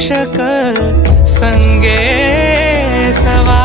शकल संगे सवा